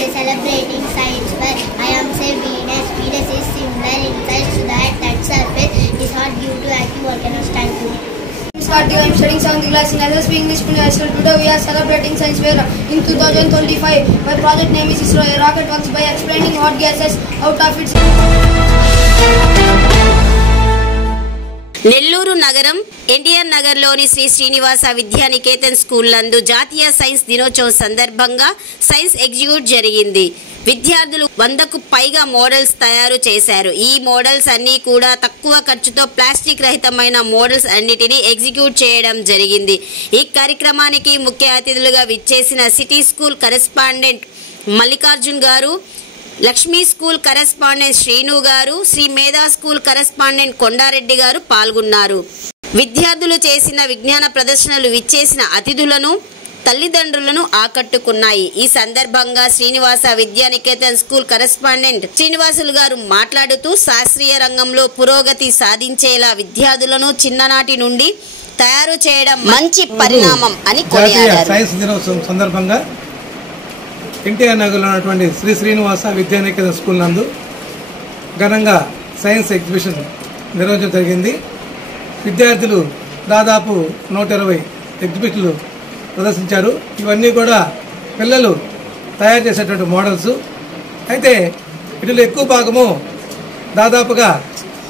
is celebrating science fair. I am say Venus. Venus is similar in size to that surface is hot due to active volcanoes. Thank you. I am studying 7th class in LSP English Medium School. Today we are celebrating science fair in 2025. My project name is ISRO. A rocket works by explaining hot gases out of its. Nellore నగరం ఎన్టీఆర్ నగర్లోని శ్రీ శ్రీనివాస విద్యానికేతన్ స్కూల్ నందు జాతీయ సైన్స్ దినోత్సవం సందర్భంగా science execute జరిగింది. విద్యార్థులు 100కు పైగా మోడల్స్ తయారు చేశారు. ఈ మోడల్స్ అన్నీ కూడా తక్కువ ఖర్చుతో ప్లాస్టిక్ రహితమైన మోడల్స్ అన్నిటినీ ఎగ్జిక్యూట్ చేయడం జరిగింది. ఈ కార్యక్రమానికి ముఖ్య అతిథులుగా విచ్చేసిన సిటీ స్కూల్ కరెస్పాండెంట్ మల్లికార్జున్ గారు, లక్ష్మీ స్కూల్ కరెస్పాండెంట్ శ్రీను గారు, శ్రీ మేధా స్కూల్ కరెస్పాండెంట్ కొండారెడ్డి గారు పాల్గొన్నారు. విద్యార్థులు చేసిన విజ్ఞాన ప్రదర్శనలు విచ్చేసిన అతిథులను, తల్లిదండ్రులను ఆకట్టుకున్నాయి. ఈ సందర్భంగా శ్రీనివాస విద్యానికేతన్ స్కూల్ కరెస్పాండెంట్ శ్రీనివాసులు గారు మాట్లాడుతూ శాస్త్రీయ రంగంలో పురోగతి సాధించేలా విద్యార్థులను చిన్ననాటి నుండి తయారు చేయడం మంచి పరిణామం అని కొనియాడారు. సైన్స్ దినోత్సవం సందర్భంగా ఎన్టీఆర్ నగర్లో ఉన్నటువంటి శ్రీ శ్రీనివాస విద్యానికేతన్ స్కూల్ నందు ఘనంగా సైన్స్ ఎగ్జిబిషన్ నిర్వహించడం జరిగింది. విద్యార్థులు దాదాపు 120 ఎగ్జిబిషన్లు ప్రదర్శించారు. ఇవన్నీ కూడా పిల్లలు తయారు చేసేటువంటి మోడల్స్. అయితే వీటిలో ఎక్కువ భాగము దాదాపుగా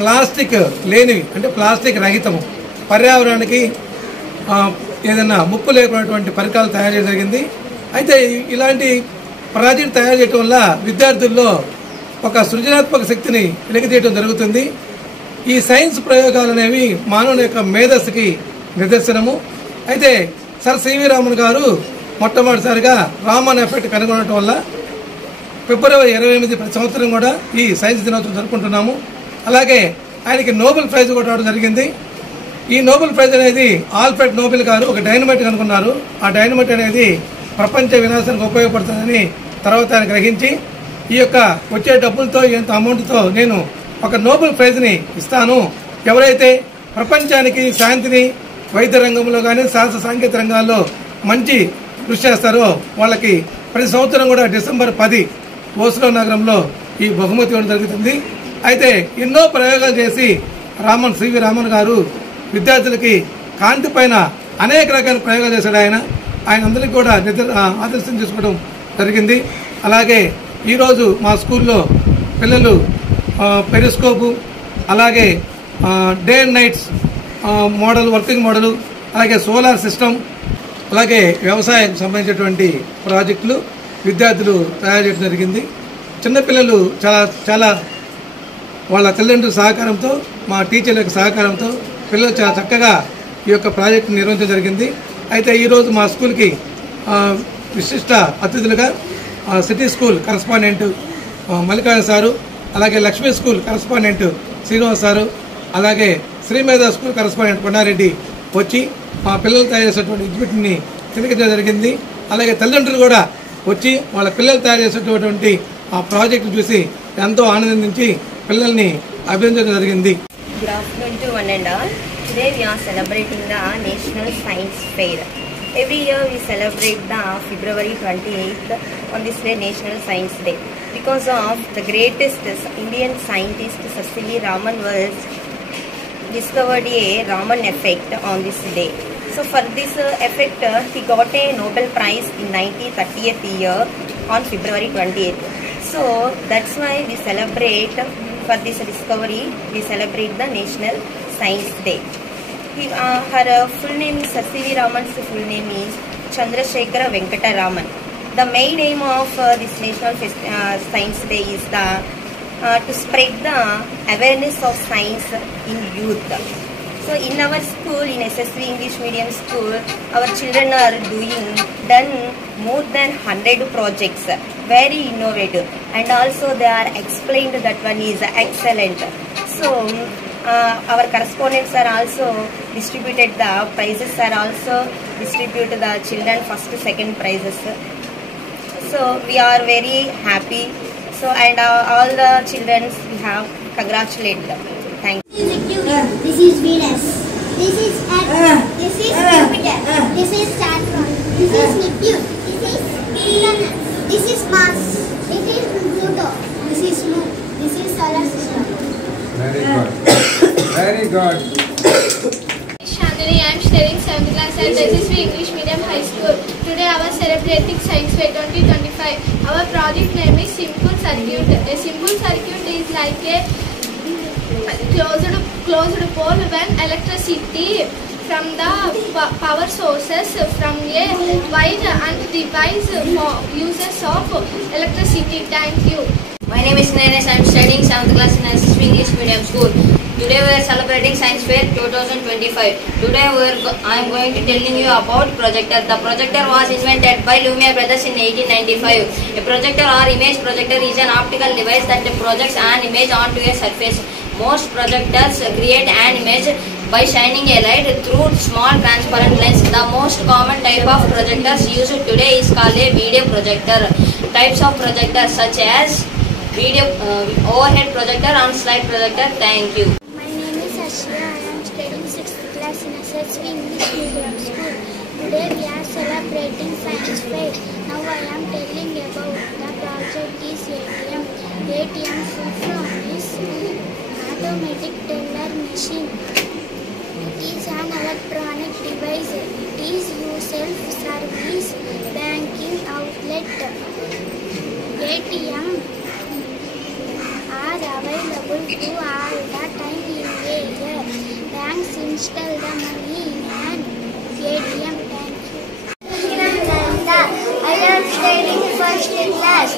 ప్లాస్టిక్ లేనివి, అంటే ప్లాస్టిక్ రహితము, పర్యావరణానికి ఏదైనా ముప్పు లేకున్నటువంటి పరికరాలు తయారు చేయడం జరిగింది. అయితే ఇలాంటి ప్రాజెక్ట్ తయారు చేయడం వల్ల విద్యార్థుల్లో ఒక సృజనాత్మక శక్తిని వెలికితీయడం జరుగుతుంది. ఈ సైన్స్ ప్రయోగాలు అనేవి మానవుని యొక్క మేధస్సుకి నిదర్శనము. అయితే సర్ సివి రామన్ గారు మొట్టమొదటిసారిగా రామన్ ఎఫెక్ట్ కనుగొనడం వల్ల ఫిబ్రవరి 28 ప్రతి సంవత్సరం కూడా ఈ సైన్స్ దినోత్సవం జరుపుకుంటున్నాము. అలాగే ఆయనకి నోబెల్ ప్రైజ్ కూడా రావడం జరిగింది. ఈ నోబెల్ ప్రైజ్ అనేది ఆల్ఫ్రెడ్ నోబెల్ గారు ఒక డైనమైట్ కనుగొన్నారు. ఆ డైనమైట్ అనేది ప్రపంచ వినాశానికి ఉపయోగపడుతుందని తర్వాత ఆయన గ్రహించి ఈ యొక్క వచ్చే డబ్బులతో ఎంత అమౌంట్తో నేను ఒక నోబెల్ ప్రైజ్ని ఇస్తాను, ఎవరైతే ప్రపంచానికి శాంతిని వైద్య రంగంలో కానీ శాస్త్ర సాంకేతిక రంగాల్లో మంచి కృషి చేస్తారో వాళ్ళకి ప్రతి సంవత్సరం కూడా డిసెంబర్ 10 ఓస్లో నగరంలో ఈ బహుమతి ఇవ్వడం జరుగుతుంది. అయితే ఎన్నో ప్రయోగాలు చేసి సివి రామన్ గారు విద్యార్థులకి కాంతి పైన అనేక రకాల ప్రయోగాలు చేశాడు. ఆయన అందరికీ కూడా ఆదర్శం చేసుకోవడం జరిగింది. అలాగే ఈరోజు మా స్కూల్లో పిల్లలు పెరిస్కోపు, అలాగే day and nights model, working model, అలాగే సోలార్ సిస్టమ్, అలాగే వ్యవసాయం సంబంధించినటువంటి ప్రాజెక్టులు విద్యార్థులు తయారు చేయడం జరిగింది. చిన్నపిల్లలు చాలా వాళ్ళ తల్లిదండ్రుల సహకారంతో, మా టీచర్ల యొక్క సహకారంతో పిల్లలు చాలా చక్కగా ఈ యొక్క ప్రాజెక్టును నిర్వహించడం జరిగింది. అయితే ఈరోజు మా స్కూల్కి విశిష్ట అతిథులుగా city school correspondent Mallikarjuna sir, అలాగే Lakshmi school correspondent Srinivas sir, అలాగే శ్రీమేధ స్కూల్ కరెస్పాండెంట్ కొండారెడ్డి వచ్చి మా పిల్లలు తయారు చేసేటువంటి ఎగ్జిబిషన్ని తిలకించడం జరిగింది. అలాగే తల్లిదండ్రులు కూడా వచ్చి వాళ్ళ పిల్లలు తయారు చేసేటటువంటి ఆ ప్రాజెక్టు చూసి ఎంతో ఆనందించి పిల్లల్ని అభినందించడం జరిగింది. Good afternoon to one and all. Today we are celebrating the National Science Fair. Every year we celebrate the February 28th on this day, National Science Day, because of the greatest Indian scientist Sir C.V. Raman was discovered a Raman effect on this day. So for this effect he got a Nobel Prize in 1930th year on February 28th. So that's why we celebrate, for this discovery we celebrate the National Science Day. Her full name is Sir C.V. Raman's full name is Chandrasekhara Venkata Raman. The main aim of this National Science Day is to spread the awareness of science in youth. So in our school, in SSV English Medium School, our children are done more than 100 projects, very innovative, and also they are explained that one is excellent. So our correspondents are also distributed, the prizes are also distributed, the children first, second prizes. So we are very happy. So and all the children we have congratulated them. Thank you. This is Venus. This is Earth. This is Jupiter. This is Saturn. This is Neptune. This is Uranus. This is Mars. and SSV English Medium High School. Today I was celebrating Science Fair 2025. Our project name is Simple Circuit. A simple circuit is like a closed pole when electricity from the power sources from a wide and device for uses of electricity. Thank you. My name is Nanesh. I am studying 7th class in SSV English Medium School. Today we are celebrating Science Fair 2025. Today I am going to telling you about projector. The projector was invented by Lumiere brothers in 1895. A projector or image projector is an optical device that projects an image onto a surface. Most projectors create an image by shining a light through small transparent lens. The most common type of projectors used today is called a video projector. Types of projectors such as video overhead projector and slide projector. Thank you. My name is Ashya. I am studying 6th class in SSV English Medium School. Today we are celebrating Science Fair. Now I am telling about the project is ATM. ATM full form is automatic teller machine. It is an electronic device. It is a self-service banking outlet. ATM are available to all the time in a year. Banks install the money in an ATM. Thank you. I am studying 1st class.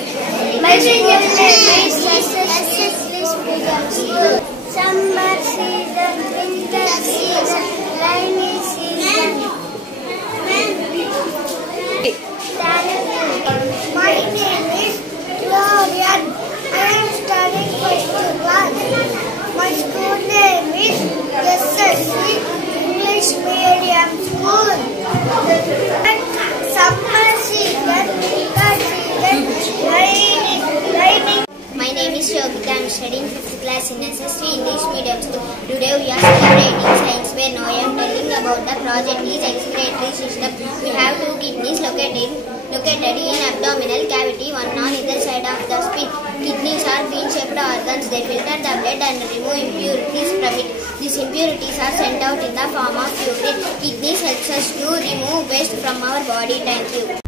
My school name is SSV Medium School. Summer season, winter season, rainy season. My name is Florian. I am studying 1st class. My school name is SSV English Medium School. Summer season, winter season, rainy. My name is Yogita. I am studying 5th class in SSV English Medium School. Today we are celebrating Science Fair. Now I am telling about the project is expiratory system. We have two kidneys located in abdominal cavity, one on either side of the spine. Kidneys are bean-shaped organs. They filter the blood and remove impurities from it. These impurities are sent out in the form of urine. Kidneys helps us to remove waste from our body. Thank you.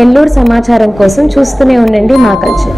Nellore సమాచారం కోసం చూస్తూనే ఉండండి మా కల్చర్.